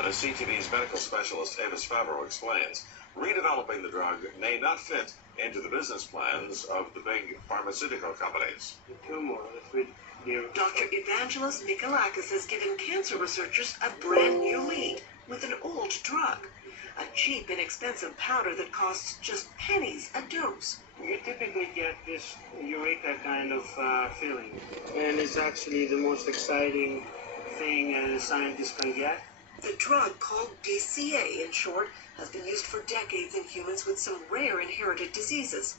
But as CTV's medical specialist Avis Favreau explains, redeveloping the drug may not fit into the business plans of the big pharmaceutical companies. Dr. Evangelos Mikalakis has given cancer researchers a brand new lead with an old drug, a cheap, inexpensive powder that costs just pennies a dose. You typically get this eureka kind of feeling, and it's actually the most exciting thing a scientist can get. The drug, called DCA in short, has been used for decades in humans with some rare inherited diseases.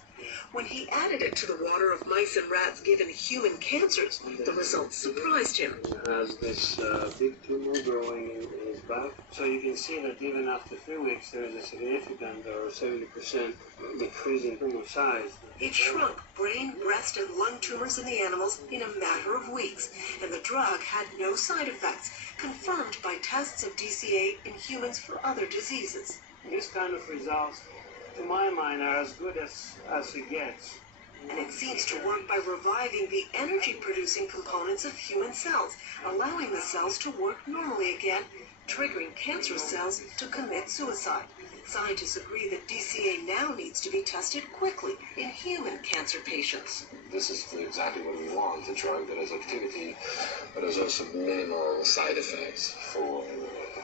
When he added it to the water of mice and rats given human cancers, the results surprised him. He has this big tumor growing in his back, so you can see that even after 3 weeks there is a significant or 70% decrease in tumor size. It shrunk brain, breast, and lung tumors in the animals in a matter of weeks, and the drug had no side effects, confirmed by tests of DCA in humans for other diseases. These kind of results, to my mind, are as good as it gets. And it seems to work by reviving the energy-producing components of human cells, allowing the cells to work normally again, triggering cancerous cells to commit suicide. Scientists agree that DCA now needs to be tested quickly in human cancer patients. This is exactly what we want, a drug that has activity, but has also minimal side effects for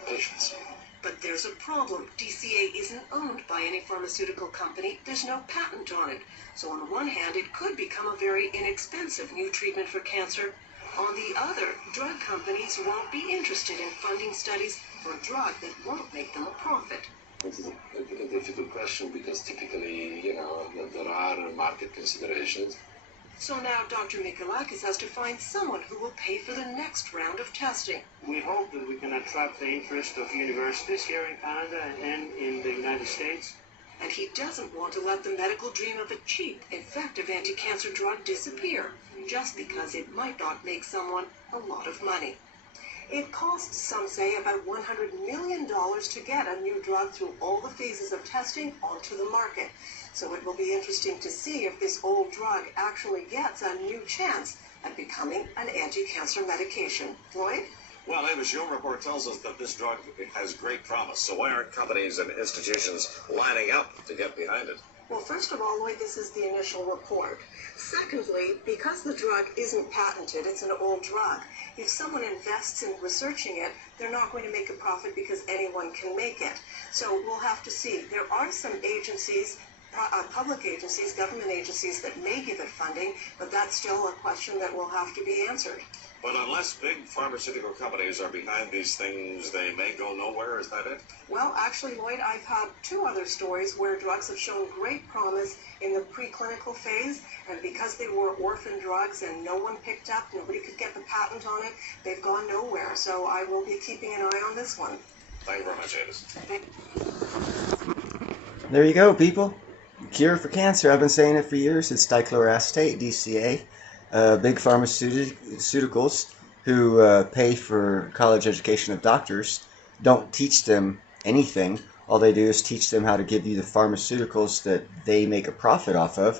patients. But there's a problem. DCA isn't owned by any pharmaceutical company. There's no patent on it. So on the one hand, it could become a very inexpensive new treatment for cancer. On the other, drug companies won't be interested in funding studies for a drug that won't make them a profit. This is a difficult question because typically, there are market considerations. So now Dr. Mikalakis has to find someone who will pay for the next round of testing. We hope that we can attract the interest of universities here in Canada and in the United States. And he doesn't want to let the medical dream of a cheap, effective anti-cancer drug disappear, just because it might not make someone a lot of money. It costs, some say, about $100 million to get a new drug through all the phases of testing onto the market. So it will be interesting to see if this old drug actually gets a new chance at becoming an anti-cancer medication. Lloyd? Well, Avis, your report tells us that this drug has great promise. So why aren't companies and institutions lining up to get behind it? Well, first of all, Lloyd, this is the initial report. Secondly, because the drug isn't patented, it's an old drug. If someone invests in researching it, they're not going to make a profit because anyone can make it. So we'll have to see. There are some agencies, public agencies, government agencies that may give it funding, but that's still a question that will have to be answered. But unless big pharmaceutical companies are behind these things, they may go nowhere. Is that it? Well, actually, Lloyd, I've had 2 other stories where drugs have shown great promise in the preclinical phase, and because they were orphan drugs and no one picked up, nobody could get the patent on it, they've gone nowhere. So I will be keeping an eye on this one. Thank you very much, Avis. There you go, people. Cure for cancer. I've been saying it for years. It's dichloroacetate, DCA. Big pharmaceuticals who pay for college education of doctors don't teach them anything. All they do is teach them how to give you the pharmaceuticals that they make a profit off of.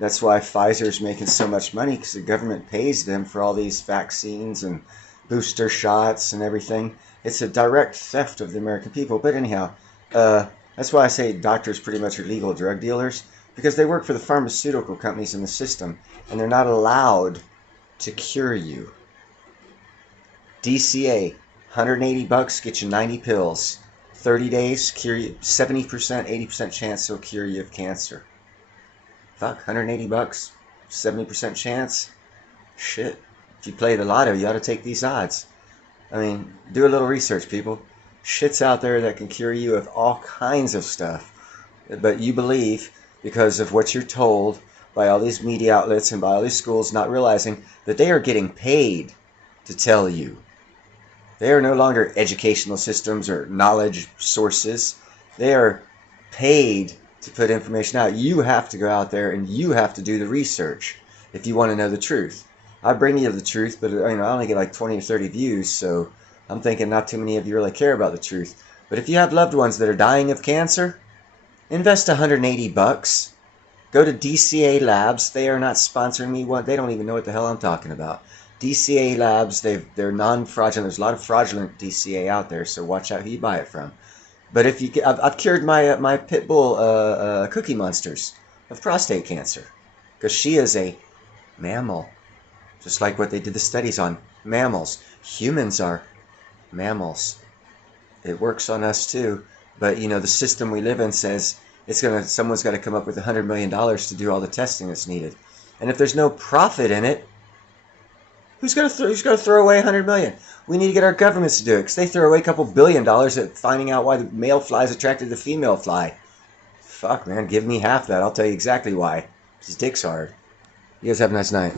That's why Pfizer's making so much money, because the government pays them for all these vaccines and booster shots and everything. It's a direct theft of the American people. But anyhow, that's why I say doctors pretty much are legal drug dealers, because they work for the pharmaceutical companies in the system, and they're not allowed to cure you. DCA, $180, get you 90 pills. 30 days, cure you, 70%, 80% chance it'll cure you of cancer. Fuck, $180, 70% chance? Shit. If you play the lotto, you ought to take these odds. I mean, do a little research, people. Shit's out there that can cure you of all kinds of stuff. But you believe, because of what you're told by all these media outlets and by all these schools, not realizing that they are getting paid to tell you. They are no longer educational systems or knowledge sources. They are paid to put information out. You have to go out there and you have to do the research if you want to know the truth. I bring you the truth, but I only get like 20 or 30 views, so I'm thinking not too many of you really care about the truth. But if you have loved ones that are dying of cancer, invest $180. Go to DCA Labs. They are not sponsoring me. They don't even know what the hell I'm talking about. DCA labs, they're non-fraudulent. There's a lot of fraudulent DCA out there, so watch out who you buy it from. But if you, I've cured my pit bull Cookie Monsters of prostate cancer, because she is a mammal, just like what they did the studies on mammals. Humans are mammals. It works on us too, but the system we live in says someone's got to come up with $100 million to do all the testing that's needed, and if there's no profit in it, who's gonna throw away $100 million? We need to get our governments to do it, because they throw away a couple $1 billion at finding out why the male fly is attracted to the female fly. Fuck, man, give me half that. I'll tell you exactly why. His dick's hard. You guys have a nice night.